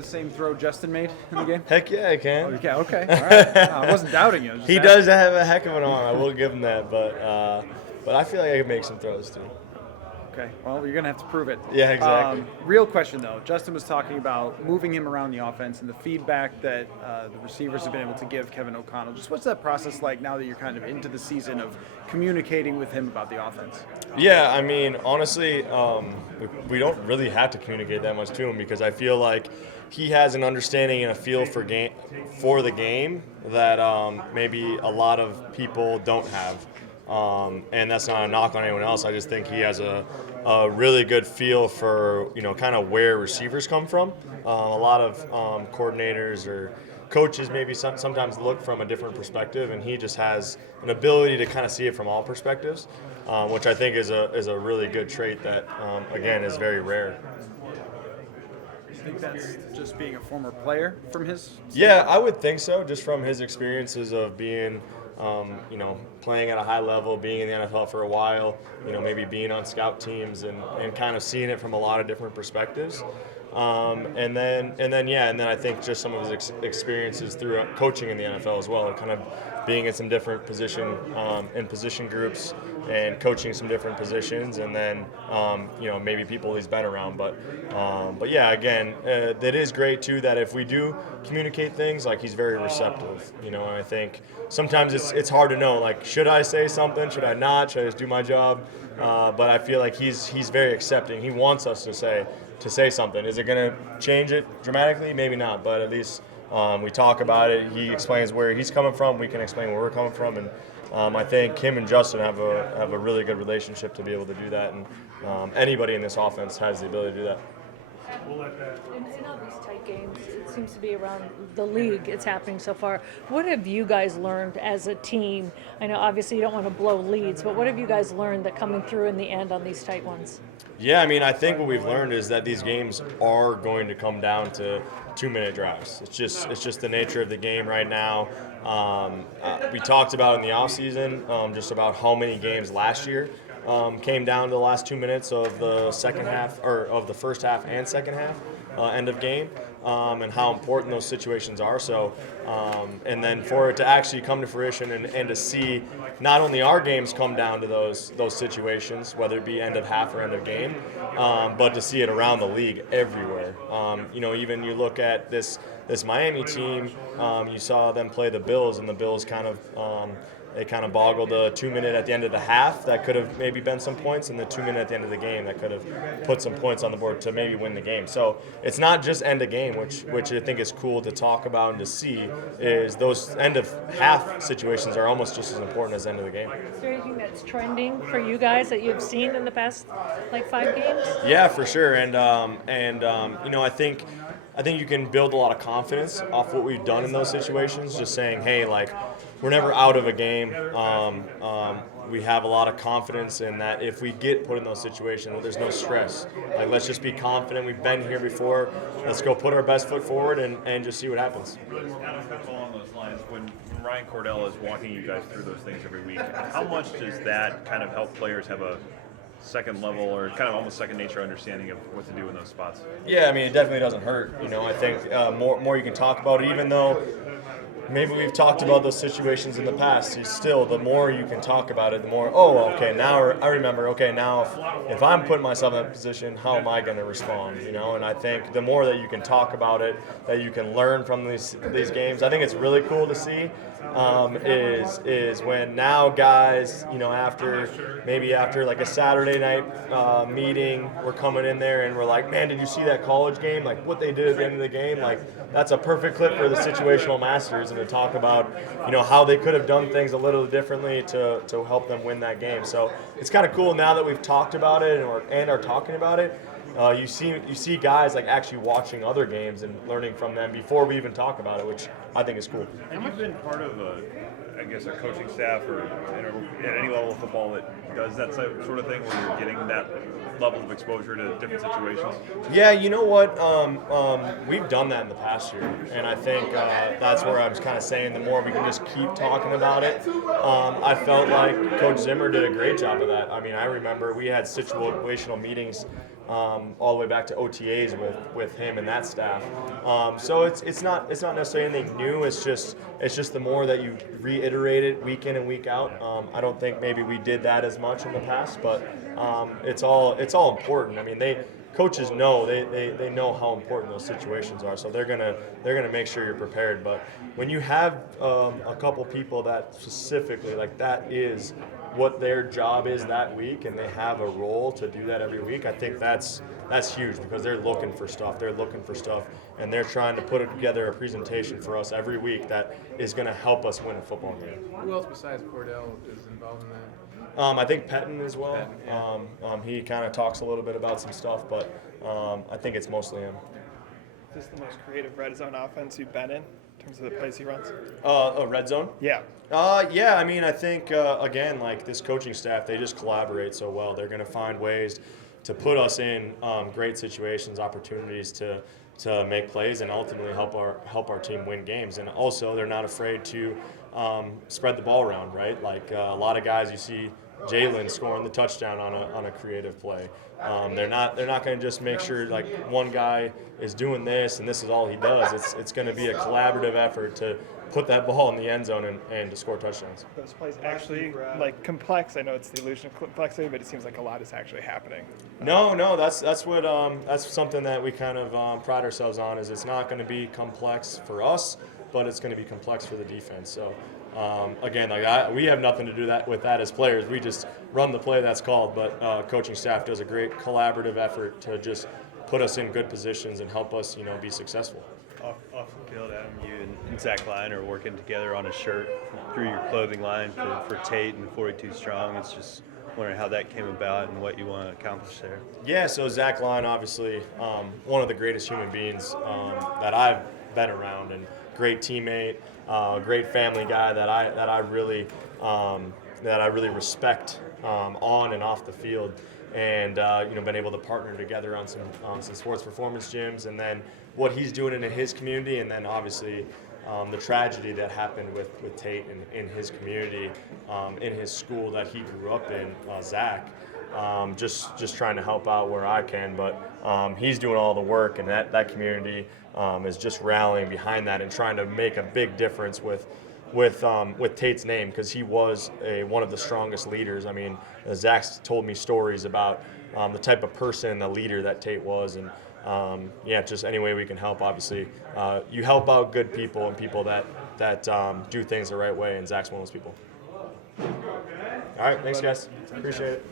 the same throw Justin made in the game? Heck yeah, I can. Oh, yeah, okay. All right. No, I wasn't doubting you. He does have a heck of an arm. I will give him that, but I feel like I can make some throws too. Okay, well, you're going to have to prove it. Yeah, exactly. Real question, though. Justin was talking about moving him around the offense and the feedback that the receivers have been able to give Kevin O'Connell. Just what's that process like now that you're kind of into the season of communicating with him about the offense? Yeah, I mean, honestly, we don't really have to communicate that much to him because I feel like he has an understanding and a feel for the game that maybe a lot of people don't have. And that's not a knock on anyone else. I just think he has a really good feel for, kind of where receivers come from. A lot of coordinators or coaches maybe sometimes look from a different perspective, and he just has an ability to kind of see it from all perspectives, which I think is a really good trait that, again, is very rare. I think that's just being a former player from his? Yeah, I would think so, just from his experiences of being playing at a high level, being in the NFL for a while, maybe being on scout teams and kind of seeing it from a lot of different perspectives. And then I think just some of his experiences through coaching in the NFL as well, kind of being in some different position groups and coaching some different positions, and then maybe people he's been around. But yeah, again, that is great too. That if we do communicate things, like he's very receptive. And I think sometimes it's hard to know. Like, should I say something? Should I not? Should I just do my job? But I feel like he's very accepting. He wants us to say something. Is it going to change it dramatically? Maybe not, but at least we talk about it. He explains where he's coming from. We can explain where we're coming from, and I think him and Justin have a really good relationship to be able to do that. And anybody in this offense has the ability to do that. In all these tight games, it seems to be around the league it's happening so far. What have you guys learned as a team? I know obviously you don't want to blow leads, but what have you guys learned that coming through in the end on these tight ones? Yeah, I mean, I think what we've learned is that these games are going to come down to 2-minute drives. It's just the nature of the game right now. We talked about in the offseason just about how many games last year came down to the last 2 minutes of the second half, or of the first half and second half, end of game, and how important those situations are. So, and then for it to actually come to fruition and to see not only our games come down to those situations, whether it be end of half or end of game, but to see it around the league everywhere. Even you look at this Miami team, you saw them play the Bills, and the Bills kind of boggled a 2-minute at the end of the half that could have maybe been some points, and the 2-minute at the end of the game that could have put some points on the board to maybe win the game. So it's not just end of game, which I think is cool to talk about and to see, is those end of half situations are almost just as important as end of the game. Is there anything that's trending for you guys that you've seen in the past 5 games? Yeah, for sure. And I think you can build a lot of confidence off what we've done in those situations, just saying, hey, like, we're never out of a game. We have a lot of confidence in that if we get put in those situations, there's no stress. Like, let's just be confident. We've been here before. Let's go put our best foot forward and just see what happens. Adam, along those lines, when Ryan Cordell is walking you guys through those things every week, how much does that kind of help players have a second level or kind of almost second nature understanding of what to do in those spots? Yeah, I mean, it definitely doesn't hurt. I think more you can talk about it, even though maybe we've talked about those situations in the past. Still, the more you can talk about it, the more, now I remember, now if I'm putting myself in that position, how am I going to respond, And I think the more that you can talk about it, that you can learn from these games, I think it's really cool to see, is when now guys, after like a Saturday night meeting, we're coming in there and we're like, man, did you see that college game? Like, what they did at the end of the game? Like, that's a perfect clip for the situational masters, and to talk about, how they could have done things a little differently to help them win that game. So it's kind of cool now that we've talked about it and are talking about it. You see guys like actually watching other games and learning from them before we even talk about it, which I think is cool. And you've been part of a coaching staff or at any level of football that does that sort of thing where you're getting that level of exposure to different situations? Yeah, you know what? We've done that in the past year, and I think that's where I was kind of saying the more we can just keep talking about it. I felt like Coach Zimmer did a great job of that. I mean, I remember we had situational meetings all the way back to OTAs with him and that staff. So it's not necessarily anything new. It's just the more that you reiterate it week in and week out. I don't think maybe we did that as much in the past, but it's all important. I mean, coaches know they know how important those situations are, so they're gonna make sure you're prepared. But when you have a couple people that specifically like that is what their job is that week, and they have a role to do that every week, I think that's huge, because they're looking for stuff. And they're trying to put together a presentation for us every week that is going to help us win a football game. Who else besides Cordell is involved in that? I think Pettin as well. Pettin, yeah. He kind of talks a little bit about some stuff, but I think it's mostly him. Is this the most creative red zone offense you've been in terms of the plays he runs? Red zone? Yeah. Yeah, I mean, I think, again, like this coaching staff, they just collaborate so well. They're going to find ways to put us in great situations, opportunities to make plays and ultimately help our team win games. And also, they're not afraid to spread the ball around, right? Like a lot of guys, you see Jalen scoring the touchdown on a creative play. They're not going to just make sure like one guy is doing this and this is all he does. It's going to be a collaborative effort to put that ball in the end zone and to score touchdowns. Those plays actually like complex. I know it's the illusion of complexity, but it seems like a lot is actually happening. No, that's something that we kind of pride ourselves on. Is it's not going to be complex for us, but it's going to be complex for the defense. So. Again, we have nothing to do with that as players. We just run the play that's called, but coaching staff does a great collaborative effort to just put us in good positions and help us, be successful. Off the field, Adam, you and Zach Line are working together on a shirt through your clothing line for Tate and 42 Strong. It's just wondering how that came about and what you want to accomplish there. Yeah, so Zach Line, obviously, one of the greatest human beings that I've been around, and great teammate. Great family guy that I really respect on and off the field, and been able to partner together on some sports performance gyms, and then what he's doing in his community, and then obviously the tragedy that happened with Tate in his community, in his school that he grew up in, Zach. Just trying to help out where I can, but he's doing all the work, and that community is just rallying behind that and trying to make a big difference with Tate's name, because he was one of the strongest leaders. I mean, Zach's told me stories about the type of person, the leader that Tate was, and just any way we can help. Obviously, you help out good people and people that do things the right way, and Zach's one of those people. All right, thanks guys, appreciate it.